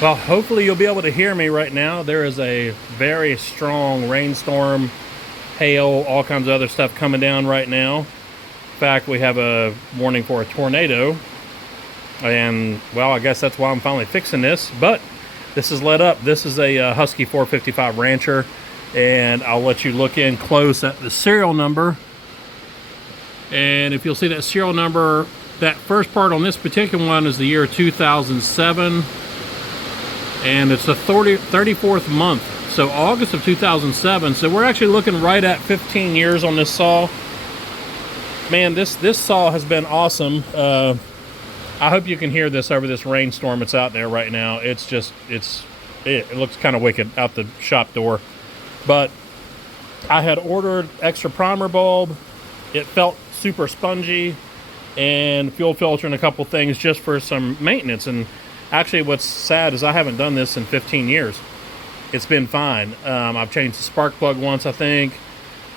Well, hopefully you'll be able to hear me right now. There is a very strong rainstorm, hail, all kinds of other stuff coming down right now. In fact, we have a warning for a tornado. And, well, I guess that's why I'm finally fixing this. But this is let up. This is a Husky 455 Rancher. And I'll let you look in close at the serial number. And if you'll see that serial number, that first part on this particular one is the year 2007. And it's the 34th month, so August of 2007. So we're actually looking right at 15 years on this saw. Man, this saw has been awesome. I hope you can hear this over this rainstorm that's out there right now. It's just, it looks kind of wicked out the shop door. But I had ordered extra primer bulb. It felt super spongy, and fuel filter and a couple things just for some maintenance. And actually, what's sad is I haven't done this in 15 years. It's been fine. I've changed the spark plug once, I think.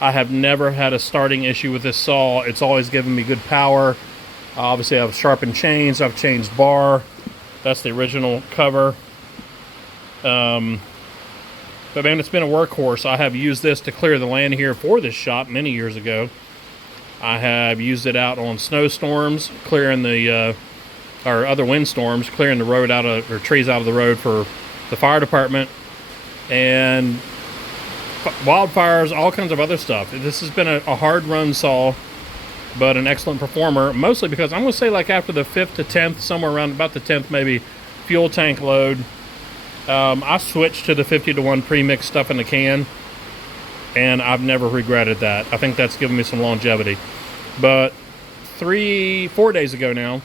I have never had a starting issue with this saw. It's always given me good power. Obviously, I've sharpened chains. I've changed bar. That's the original cover. But man, it's been a workhorse. I have used this to clear the land here for this shop many years ago. I have used it out on snowstorms, clearing the or other windstorms, clearing the road out of, or trees out of the road for the fire department, and wildfires, all kinds of other stuff. This has been a hard run saw, but an excellent performer, mostly because I'm going to say like after the 5th to 10th, somewhere around about the 10th maybe, fuel tank load, I switched to the 50-to-1 pre-mixed stuff in the can, and I've never regretted that. I think that's given me some longevity. But 4 days ago now,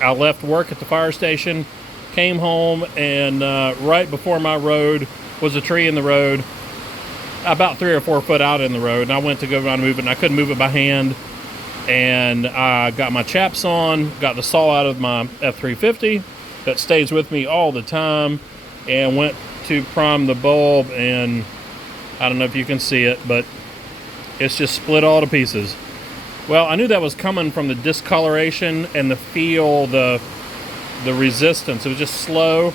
I left work at the fire station, came home, and right before my road was a tree in the road, about 3 or 4 foot out in the road, and I went to go around and move it, and I couldn't move it by hand. And I got my chaps on, got the saw out of my F350 that stays with me all the time, and went to prime the bulb, and I don't know if you can see it, but it's just split all to pieces. Well, I knew that was coming from the discoloration and the feel, the resistance. It was just slow.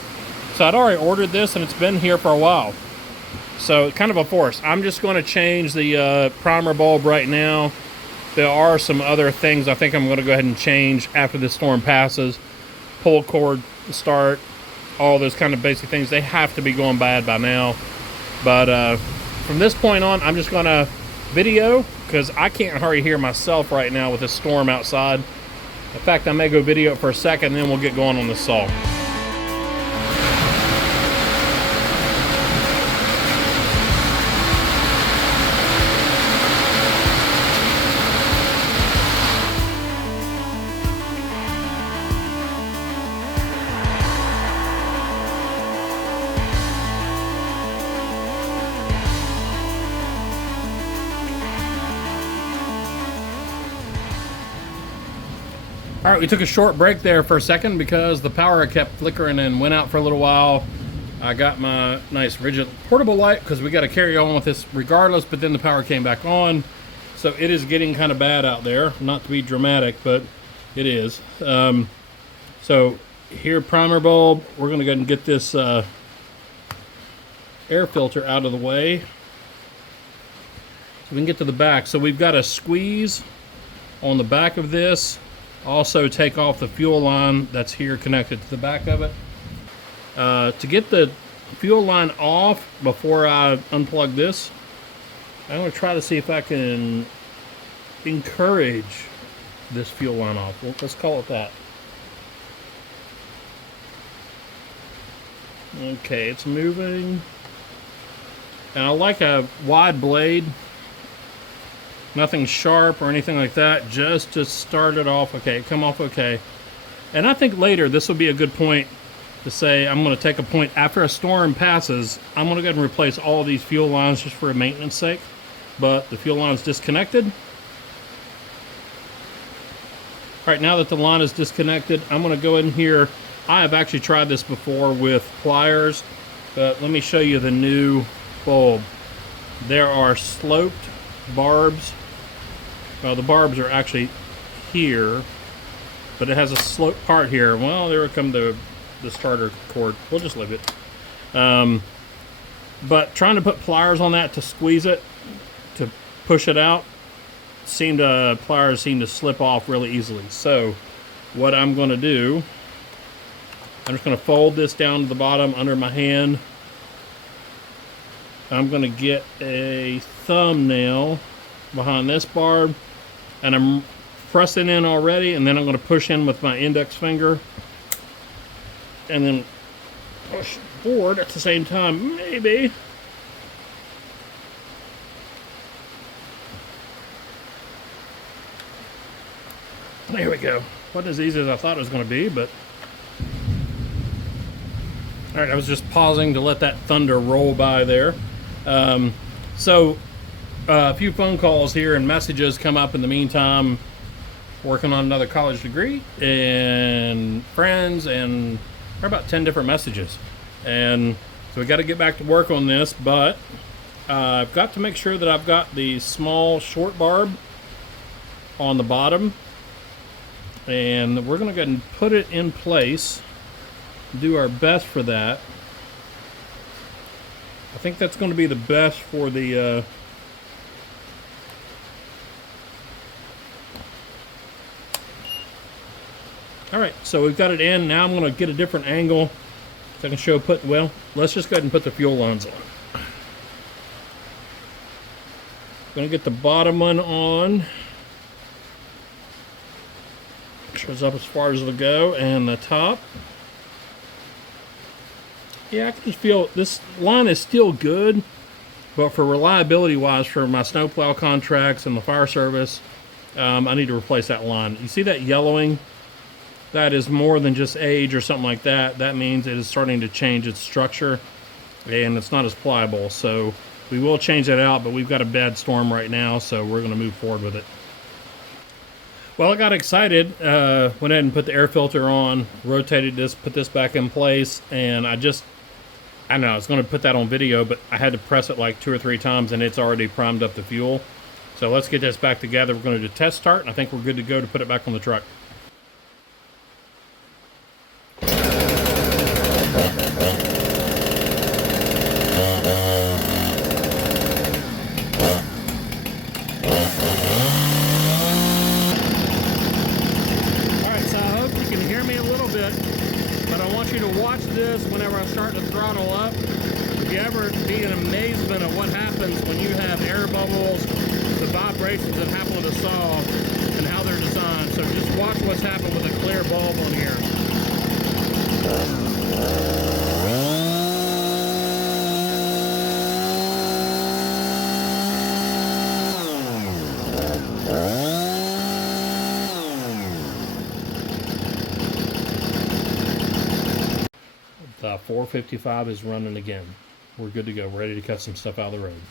So I'd already ordered this, and it's been here for a while. So kind of a force. I'm just going to change the primer bulb right now. There are some other things I think I'm going to go ahead and change after the storm passes. Pull cord start, all those kind of basic things. They have to be going bad by now. But from this point on, I'm just going to video, because I can't hardly hear myself right now with the storm outside. In fact, I may go video it for a second, and then we'll get going on the saw. All right, we took a short break there for a second because the power kept flickering and went out for a little while. I got my nice rigid portable light because we got to carry on with this regardless, but then the power came back on. So it is getting kind of bad out there. Not to be dramatic, but it is. So here, primer bulb. We're going to go ahead and get this air filter out of the way so we can get to the back. So we've got a squeeze on the back of this. Also take off the fuel line that's here connected to the back of it. To get the fuel line off before I unplug this, I'm going to try to see if I can encourage this fuel line off. Well, let's call it that. Okay, it's moving. And I like a wide blade. Nothing sharp or anything like that, just to start it off. Okay, come off okay. And I think later this will be a good point to say I'm going to take a point after a storm passes. I'm going to go ahead and replace all of these fuel lines just for a maintenance sake. But the fuel line is disconnected. All right, now that the line is disconnected, I'm going to go in here. I have actually tried this before with pliers, but let me show you the new bulb. There are sloped barbs. Well, the barbs are actually here, but it has a sloped part here. Well, there come the the starter cord. We'll just leave it. But trying to put pliers on that to squeeze it, to push it out, pliers seem to slip off really easily. So what I'm going to do, I'm just going to fold this down to the bottom under my hand. I'm going to get a thumbnail behind this barb, and I'm pressing in already, and then I'm going to push in with my index finger, and then push forward at the same time, maybe. There we go. Wasn't as easy as I thought it was going to be, but... Alright, I was just pausing to let that thunder roll by there. So, a few phone calls here and messages come up in the meantime. Working on another college degree, and friends, and about 10 different messages. And so we got to get back to work on this, but I've got to make sure that I've got the small short barb on the bottom. And we're going to go ahead and put it in place. Do our best for that. I think that's going to be the best for the... Alright, so we've got it in. Now I'm going to get a different angle so I can show well, let's just go ahead and put the fuel lines on. Going to get the bottom one on. Shows up as far as it'll go, and the top. Yeah, I can just feel this line is still good, but for reliability wise, for my snowplow contracts and the fire service, I need to replace that line. You see that yellowing? That is more than just age or something like that. That means it is starting to change its structure, and it's not as pliable. So we will change that out, but we've got a bad storm right now, so we're going to move forward with it. Well, I got excited, went ahead and put the air filter on, rotated this, put this back in place, and I know I was going to put that on video, but I had to press it like 2 or 3 times, and it's already primed up the fuel. So let's get this back together. We're going to do a test start, and I think we're good to go to put it back on the truck. Whenever I start to throttle up, if you ever be in amazement at what happens when you have air bubbles, the vibrations that happen with a saw, and how they're designed. So just watch what's happened with a clear bulb on here. The 455 is running again. We're good to go. We're ready to cut some stuff out of the road.